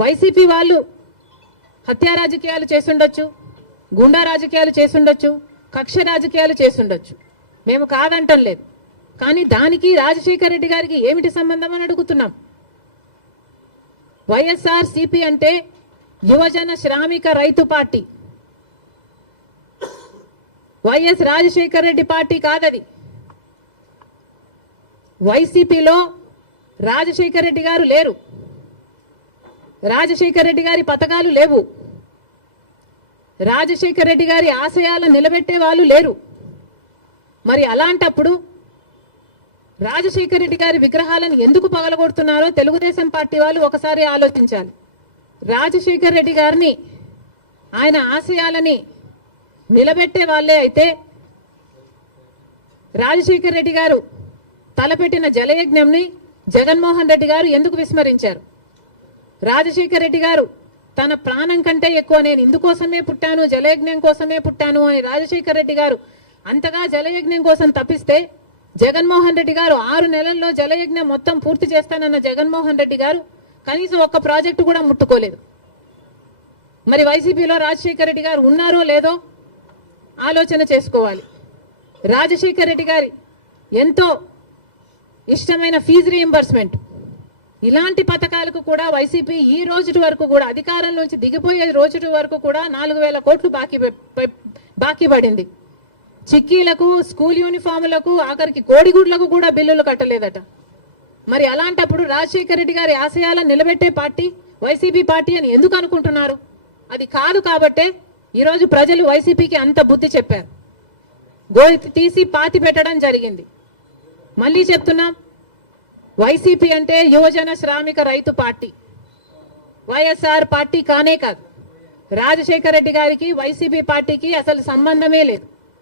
YCP వాళ్ళు హత్యా రాజకీయాలు చేసుండొచ్చు, గుండా రాజకీయాలు చేసుండొచ్చు, కక్ష రాజకీయాలు చేసుండొచ్చు, మేము కాదంటం లేదు. కానీ దానికి రాజశేఖర రెడ్డి గారికి ఏమిటి సంబంధం అని అడుగుతున్నాం. వైఎస్ఆర్ సిపి అంటే యువజన శ్రామిక రైతు party, YS Rajasekhara Reddy party కాదది. వైసీపీలో రాజశేఖర రెడ్డి గారు లేరు, రాజశేఖర రెడ్డి గారి పథకాలు లేవు, రాజశేఖర రెడ్డి గారి ఆశయాలను నిలబెట్టే వాళ్ళు లేరు. మరి అలాంటప్పుడు రాజశేఖర రెడ్డి గారి విగ్రహాలను ఎందుకు పగలగొడుతున్నారో తెలుగుదేశం పార్టీ వాళ్ళు ఒకసారి ఆలోచించాలి. రాజశేఖర రెడ్డి గారిని, ఆయన ఆశయాలని నిలబెట్టే వాళ్ళే అయితే రాజశేఖర రెడ్డి గారు తలపెట్టిన జలయజ్ఞంని జగన్మోహన్ రెడ్డి గారు ఎందుకు విస్మరించారు? రాజశేఖర రెడ్డి గారు తన ప్రాణం కంటే ఎక్కువ నేను ఇందుకోసమే పుట్టాను, జలయజ్ఞం కోసమే పుట్టాను అని రాజశేఖర రెడ్డి గారు అంతగా జలయజ్ఞం కోసం తప్పిస్తే, జగన్మోహన్ రెడ్డి గారు 6 నెలల్లో జలయజ్ఞం మొత్తం పూర్తి చేస్తానన్న జగన్మోహన్ రెడ్డి గారు కనీసం ఒక్క ప్రాజెక్టు కూడా ముట్టుకోలేదు. మరి వైసీపీలో రాజశేఖర రెడ్డి గారు ఉన్నారో లేదో ఆలోచన చేసుకోవాలి. రాజశేఖర రెడ్డి గారి ఎంతో ఇష్టమైన ఫీజు రీయింబర్స్మెంట్, ఇలాంటి పథకాలకు కూడా వైసీపీ ఈ రోజు వరకు కూడా అధికారంలోంచి దిగిపోయే రోజు వరకు కూడా 4,000 కోట్లు బాకీ పడింది. చిక్కీలకు, స్కూల్ యూనిఫాములకు, ఆఖరికి కోడిగుడ్లకు కూడా బిల్లులు కట్టలేదట. మరి అలాంటప్పుడు రాజశేఖర రెడ్డి గారి ఆశయాలను నిలబెట్టే పార్టీ వైసీపీ పార్టీ అని ఎందుకు అనుకుంటున్నారు? అది కాదు కాబట్టే ఈరోజు ప్రజలు వైసీపీకి అంత బుద్ధి చెప్పారు, గోతి తీసి పాతి పెట్టడం జరిగింది. మళ్ళీ చెప్తున్నాం, వైసీపీ అంటే యువజన శ్రామిక రైతు పార్టీ, వైఎస్ఆర్ పార్టీ కానే కాదు. రాజశేఖర రెడ్డి గారికి వైసీపీ పార్టీకి అసలు సంబంధమే లేదు.